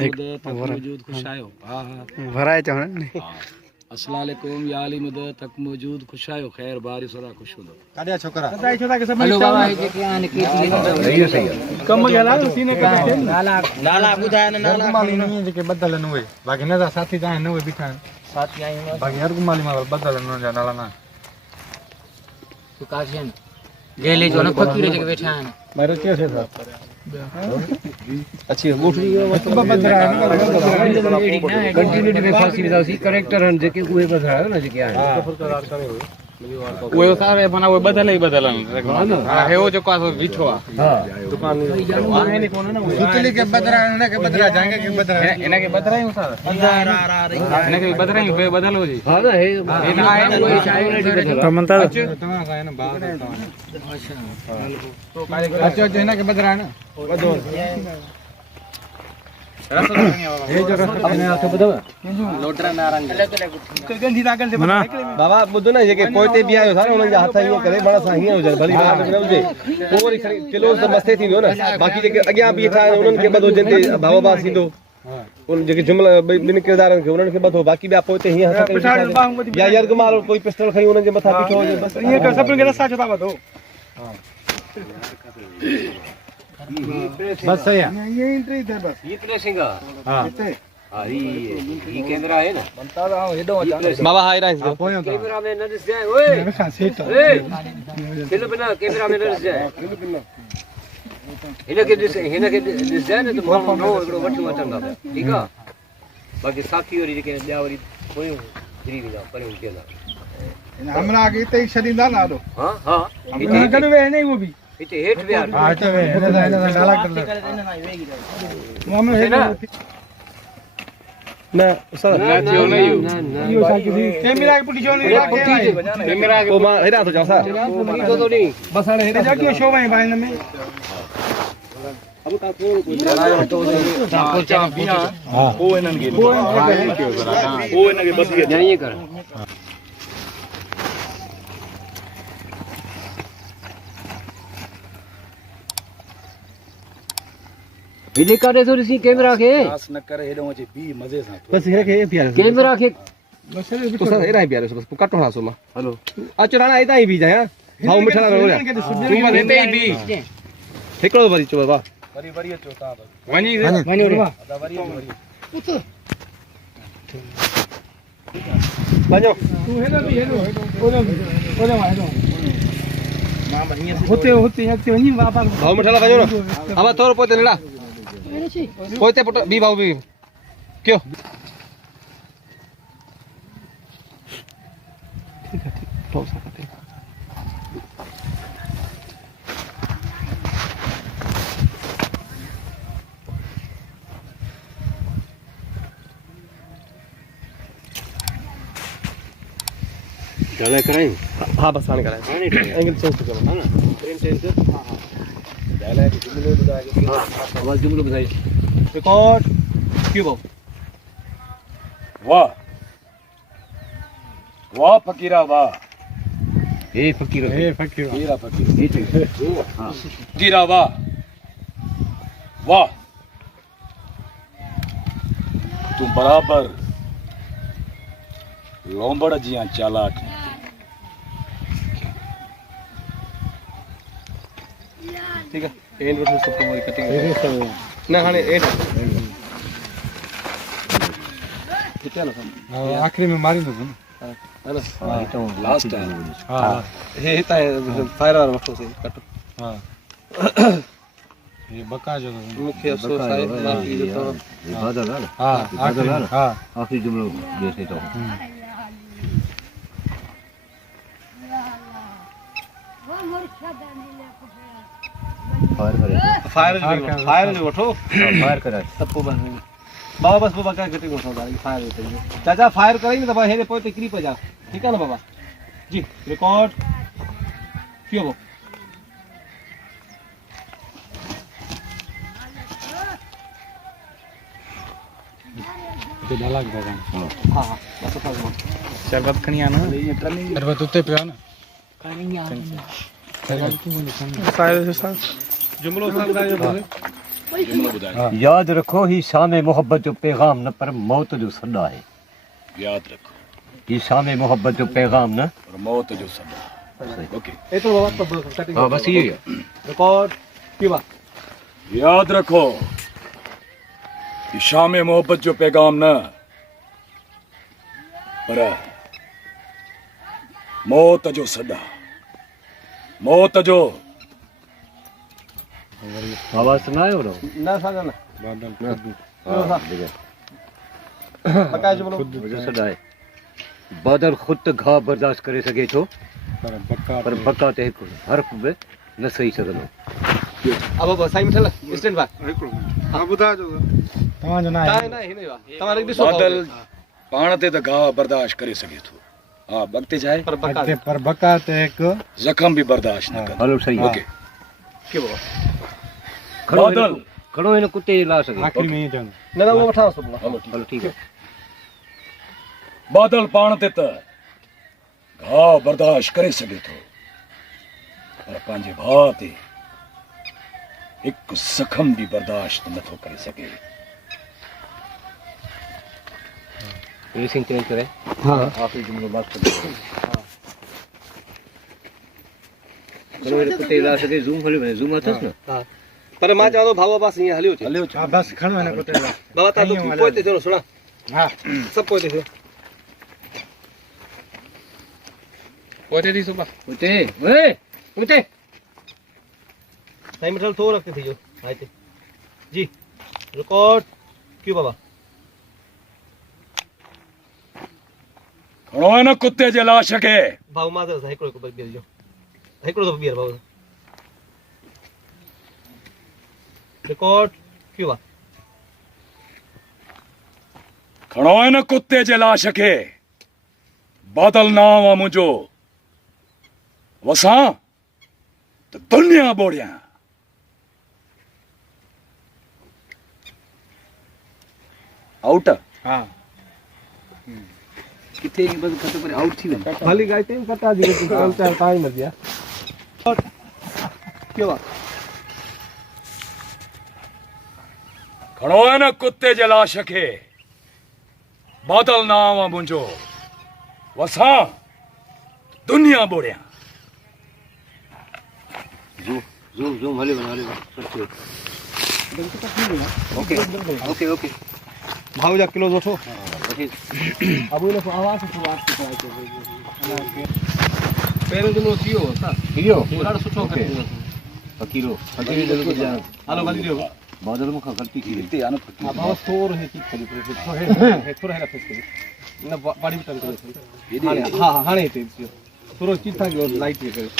मदद तक मौजूद खुश आयो भराए चाहने नहीं अस्सलाम वालेकुम या अली मदद तक मौजूद खुश आयो खैर बारिश हो रहा खुश हो काडिया छोकरा हेलो बाबा है के आने की कम गेला सीने का नाला बुधाय न नाला माली नहीं जे के बदल न होय बाकी नजा साथी जाए न होय बिठा साथी आई बाकी हर को माली माल बदल न जा नाला ना तू काशियन गेले जो न फकीर जगह बैठा है मारो क्या से था अच्छी मोटरी कंटिन्यूटी में फांसी विदा सी करेक्टर हन जे के उहे बधा है ना जे के वो सारे बना वो बदल ही बदलन हां हे वो जो का बिठो हां दुकान आने नहीं कोन ना सुतली के बदरा जाएंगे के बदरा इना के बदरा ही सारा इना के बदरा ही बदल हो जी हां ना हे इना है कोई शायद तमंता तमा का है ना बात अच्छा तो अच्छा जो इना के बदरा है ना बदो ये जो रस्ता अपने हाथ बदो लोटरा नारंग गंधी दागल से बाबा बुद्धू ना ये के पोते भी आयो सारा उन हाथ ही करे बड़ा सा ही हो जाए भली बात न हुजे पूरी किलो से मस्ते थी हो ना बाकी जे अगिया बीठा है उन के बदो जंदे बाबा बा सीधो उन जे जुमला बिन किरदारन के उन के बदो बाकी बे पोते ही हाथ या यर्ग मारो कोई पिस्टल खई उन जे मथा पीछो हो जाए बस ये कर सब के रास्ता छता बदो हां बस सही है ये एंट्री थे बस इतने सिंगा हां हां ये कैमरा है ना बनता रहा हेडो बाबा हाय राइस दो कैमरा में न दिस जाए ओए फिल्म बना कैमरा में न दिस जाए हिन के दिस जाए ना तो मानो नो एकड़ो वठो वठंदा ठीक है बाकी साथी वरी जे के ॿिया वरी पोयो फ्री विदा पर केला हमरा के इते छडींदा ना दो हां हां हमरा गड वे नहीं वो भी इते हेठ विया हां तो वे ना डाला कर ले मोहम्मद है ना सर ना थियो नहीं यो साकी कैमरा के पुटी जो नहीं कैमरा के ओ हेरा तो जा सर तो नहीं बस आने हेरा जाके शो भाई भाई में अब का तो चाचा बिना हां ओ इनन के ओ इनन के बदिए नहीं कर इने करे तो सी कैमरा के पास न करे हेडो जे बी मजे सा बस हेरा के प्यार कैमरा के तो सर हेरा प्यार बस कटो ना सो हेलो अच्छा राणा इता ही भी जाए हां मिठा ना रो तू देते ही भी एकड़ो भरी चो बा वरी वरी चोता वनी रे वरी बाजो तू हेलो भी हेलो ओले हेलो मां बढ़िया से होते वनी वापस भाव मिठा बाजो ना अब तोर पोते नेड़ा पोते पुट बी भाव भी क्यों ठीक है तो सकते डाला कराई हां बस आने कराए एंगल चेंज करो हां ना फ्रेम चेंज कर हां हां डाला के जुमलो बता के हां आवाज जुमलो बताई रिकॉर्ड क्यों बो वाह वाह फकीरा वाह ए फकीर फकीरा फकीर ये ठीक हां फकीरा वाह वाह तू बराबर लोंबड़ जिया चालाक ठीक है एंड में सबको मोरी कटिंग ना हाने एंड कितना ना आखिरी में मारी दो ना हेलो लास्ट टाइम हां ये हिता है फायर और मखो से कटो हां ये बका जो मुख्य अफसोस है माफी तो बदल हां हां आखिरी जुमलो जैसे तो फायर जो उठो फायर करा सबको बन बाबा बस बाबा का कटिंग उठो गाड़ी फायर होते हैं चाचा फायर करेंगे तो हेरे पोते क्री पे जा ठीक है ना बाबा जी रिकॉर्ड क्यों वो तो डाला के बाबा हां हां बस शरबत खनिया ना ये ट्रेनिंग शरबत उत्ते पे ना फायर से साथ जुमलो साथ का ये बोले याद रखो ही शाम मोहब्बत जो पैगाम न पर मौत जो सदा है। याद रखो ही शाम मोहब्बत जो पैगाम न और मौत जो सदा। ओके हाँ बस ये रिकॉर्ड की बात याद रखो कि शाम मोहब्बत जो पैगाम न पर मौत जो सदा। मौत जो आवाज सुनायो रो ना साजा ना पक्का जो बोलो जो सदा है। बादल खुद तो घाव बर्दाश्त करे सके छो पर बका ते हिकु हर्फ बि न सही सघंदो। अब साईं मिठल स्टैंड बाय हां बुधा जो तव्हां जो ना तां ना हिन जो तव्हां ॾिसो बादल पाण ते त घाव बर्दाश्त करे सघे थो। हा वक़्त छा आहे पर बका पर बका ते हिकु ज़ख़म बि बर्दाश्त न कंदो। हलो सही ओके क्यों बादल खड़ो हिन कुत्ते ला सके। आखिरी में ये चवंदो न न वो वठां सुबह हलो ठीक है। बादल पाण ते त घाव बर्दाश्त करे सघे थो पर पंहिंजे भाउ ते हिकु ज़ख़म बि बर्दाश्त नथो करे सघे। रेसिंग चेंज करे हां आखिरी जुमलो बात कर खड़ो हिन कुत्ते ला सके। ज़ूम हलियो वञे ज़ूम अथस न। हां पर मां चवां भाऊ बस ईअं हलियो छो हां बस खणो हिन कुते ला बाबा तव्हां तो पोइ ते थियो सुणा हां सभु पोइ ते थियो पोइ थी सुबह कुत्ते ओए कुत्ते साईं मिठल थोरो अॻिते थी जो हा हिते जी रिकॉर्ड क्यों बाबा खणो हिन कुत्ते जे लाश खे। भाऊ मां त हिकिड़ो हिकिड़ो ॿीहर जो हिकिड़ो दफ़ो ॿीहर भाऊ रिकॉर्ड क्यों आहे खणो हिन कुत्ते जे लाश खे। बादल नाम आहे मुंहिंजो वसां त दुनिया ॿोड़ियां। आउट हां किथे बस खत पर आउट थी वञे। भली गाय ते कटा जी चलता है ताई मर गया क्यों आहे खणो हिन कुत्ते जे लाश खे। बादल नाम आहे मुंहिंजो वसां त दुनिया ॿोड़ियां। ज़ूम ज़ूम हलियो वञे हलियो ओके ओके ओके भाऊ जा किलो वठो अब ये आवाज से बात की पहिरियों जुमलो थी वियो थियो ॾाढो सुठो करे फकीरो फकीरो जल्दी जा हलो भली ॾियो बादल मूंखां ग़लती थी वई। हां बाबा थोर है की खड़ी थोड़ा है फेस करे न बाड़ी बटन करे हाणे हां हाणे हिते थियो थोरो चिथा जो लाइट ये करे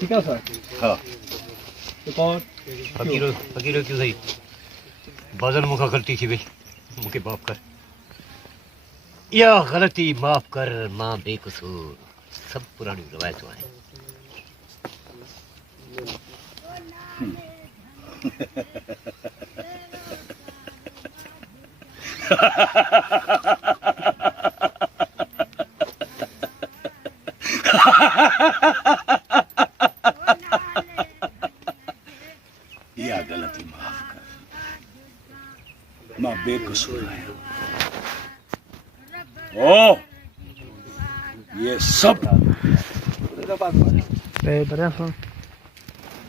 ठीक है सर हां रिकॉर्ड फकीरो क्यों सही बादल मूंखां ग़लती थी वई मूंखे माफ़ कर। इहा ग़लती माफ़ कर मां बेकसूर। सभु पुराणियूं रवायतूं आहिनि। इहा ग़लती माफ़ कर मां बेकसूर आहियां। ओ ये सब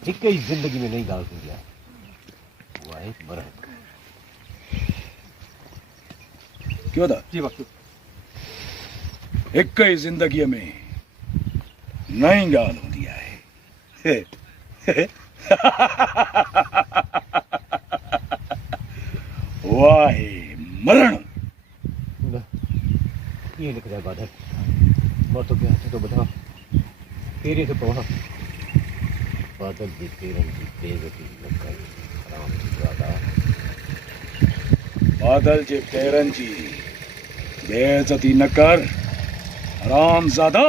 हिकु ई ज़िंदगी में नई ॻाल्हि थींदी आहे उहा आहे मरण। क्यों था जी बाबू हिकु ई ज़िंदगीअ में नई ॻाल्हि हूंदी आहे। उहा आहे मरण। कीअं लिखंदा बादल मां तोखे हथ थो ॿुधां पहिरीं थो पवां बादल जे पेरनि जी बेइज़ती न कर हराम ज़ादा। बादल जे पेरनि जी बेइज़ती न कर हराम ज़ादा।